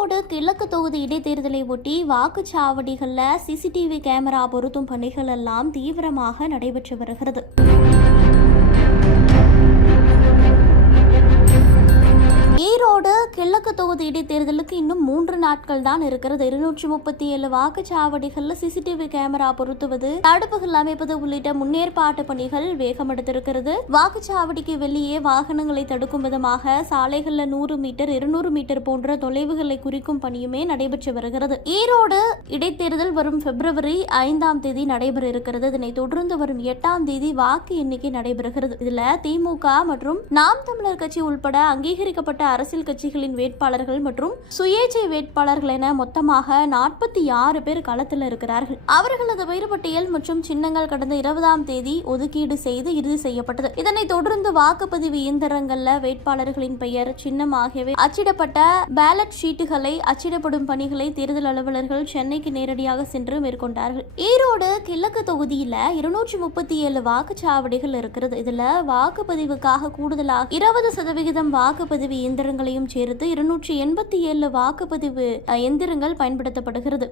ஈரோடு கிழக்கு தொகுதி இடைத்தேர்தலை ஒட்டி வாக்குச்சாவடிகளில் சிசிடிவி கேமரா பொருத்தும் பணிகள் எல்லாம் தீவிரமாக நடைபெற்று வருகிறது. ஈரோடு கிழக்கு தொகுதி இடைத்தேர்தலுக்கு இன்னும் 3 நாட்கள் தான் இருக்கிறது. 237 வாக்குச்சாவடிகளில் சிசிடிவி கேமரா பொருத்துவது, தடுப்புகள் அமைப்பது உள்ளிட்ட முன்னேற்பாட்டு பணிகள் வேகமெடுத்திருக்கிறது. வாக்குச்சாவடிக்கு வெளியே வாகனங்களை தடுக்கும் விதமாக சாலைகளில் 100 மீட்டர் 200 மீட்டர் போன்ற தொலைவுகளை குறிக்கும் பணியுமே நடைபெற்று வருகிறது. ஈரோடு இடைத்தேர்தல் வரும் பிப்ரவரி 5ஆம் தேதி நடைபெற இருக்கிறது. இதனை தொடர்ந்து வரும் 8ஆம் தேதி வாக்கு எண்ணிக்கை நடைபெறுகிறது. இதுல திமுக மற்றும் நாம் தமிழர் கட்சி உள்பட அங்கீகரிக்கப்பட்ட அரசியல் கட்சிகளின் வேட்பாளர்கள் மற்றும் சுயேட்சை வேட்பாளர்கள் என மொத்தமாக 46 பேர் களத்தில் இருக்கிறார்கள். அவர்களது பெயர் பட்டியல் மற்றும் சின்னங்கள் கடந்த 20ஆம் தேதி ஒதுக்கீடு செய்து இறுதி செய்யப்பட்டது. இதனைத் தொடர்ந்து வாக்குப்பதிவு இயந்திரங்கள்ல வேட்பாளர்களின் பெயர், சின்னம் ஆகியவை அச்சிடப்பட்ட பேலட் ஷீட்டுகளை அச்சிடப்படும் பணிகளை தேர்தல் அலுவலர்கள் சென்னைக்கு நேரடியாக சென்று மேற்கொண்டார்கள். ஈரோடு கிழக்கு தொகுதியில 237 வாக்குச்சாவடிகள் இருக்கிறது. இதுல வாக்குப்பதிவுக்காக கூடுதலாக 20% வாக்குப்பதிவு இயந்திரங்களையும் சேர்த்து 287 வாக்குப்பதிவு எந்திரங்கள் பயன்படுத்தப்படுகிறது.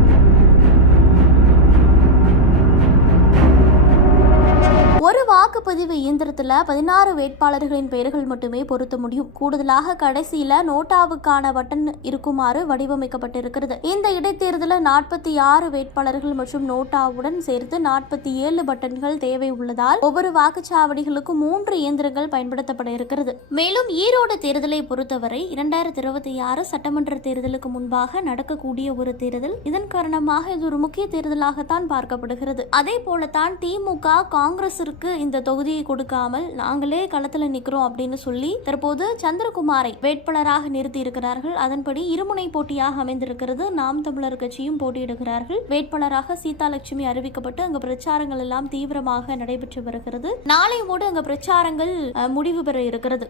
ஒரு வாக்குப்பதிவு இயந்திரத்தில் 16 வேட்பாளர்களின் பெயர்கள் மட்டுமே பொருத்த முடியும். கூடுதலாக கடைசியில நோட்டாவுக்கான பட்டன் இருக்குமாறு வடிவமைக்கப்பட்டிருக்கிறது. இந்த இடைத்தேர்தலில் 46 வேட்பாளர்கள் மற்றும் நோட்டாவுடன் சேர்த்து 47 பட்டன்கள் தேவை உள்ளதால் ஒவ்வொரு வாக்குச்சாவடிகளுக்கும் 3 இயந்திரங்கள் பயன்படுத்தப்பட இருக்கிறது. மேலும் ஈரோடு தேர்தலை பொறுத்தவரை 2026 சட்டமன்ற தேர்தலுக்கு முன்பாக நடக்கக்கூடிய ஒரு தேர்தல். இதன் காரணமாக இது ஒரு முக்கிய தேர்தலாகத்தான் பார்க்கப்படுகிறது. அதே போலத்தான் திமுக காங்கிரஸ் இந்த தொகுதியை கொடுக்காமல் நாங்களே களத்தில் நிற்கிறோம் அப்படின்னு சொல்லி தற்போது சந்திரகுமாரை வேட்பாளராக நிறுத்தி இருக்கிறார்கள். அதன்படி இருமுனை போட்டியாக அமைந்திருக்கிறது. நாம் தமிழர் கட்சியும் போட்டியிடுகிறார்கள். வேட்பாளராக சீதாலட்சுமி அறிவிக்கப்பட்டு அங்கு பிரச்சாரங்கள் எல்லாம் தீவிரமாக நடைபெற்று வருகிறது. நாளையோடு அங்கு பிரச்சாரங்கள் முடிவு பெற இருக்கிறது.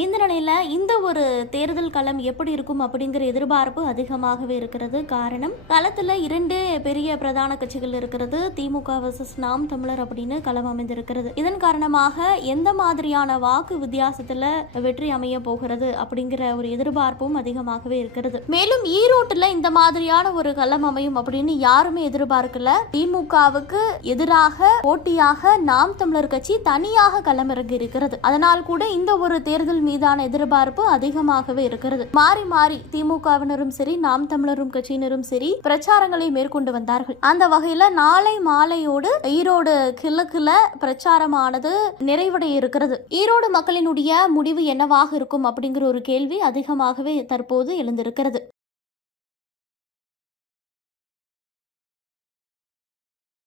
இந்த நிலையில இந்த ஒரு தேர்தல் களம் எப்படி இருக்கும் அப்படிங்கிற எதிர்பார்ப்பு அதிகமாகவே இருக்கிறது. காரணம், களத்துல 2 பெரிய பிரதான கட்சிகள் இருக்கிறது. திமுக வர்சஸ் நாம் தமிழர் அப்படின்னு களம் அமைந்திருக்கிறது. இதன் காரணமாக எந்த மாதிரியான வாக்கு வித்தியாசத்துல வெற்றி அமைய போகிறது அப்படிங்கிற ஒரு எதிர்பார்ப்பும் அதிகமாகவே இருக்கிறது. மேலும் ஈரோட்டுல இந்த மாதிரியான ஒரு களம் அமையும் அப்படின்னு யாருமே எதிர்பார்க்கல. திமுகவுக்கு எதிராக போட்டியாக நாம் தமிழர் கட்சி தனியாக களமிறங்கி இருக்கிறது. அதனால் கூட இந்த ஒரு தேர்தல் மீதான எதிர்பார்ப்பு அதிகமாகவே இருக்கிறது. மாறி மாறி திமுகவினரும் சரி நாம் தமிழரும் கட்சியினரும் சரி பிரச்சாரங்களை மேற்கொண்டு வந்தார்கள். அந்த வகையில நாளை மாலையோடு ஈரோடு கிழக்குல பிரச்சாரமானது நிறைவடைய இருக்கிறது. ஈரோடு மக்களினுடைய முடிவு என்னவாக இருக்கும் அப்படிங்கிற ஒரு கேள்வி அதிகமாகவே தற்போது எழுந்திருக்கிறது.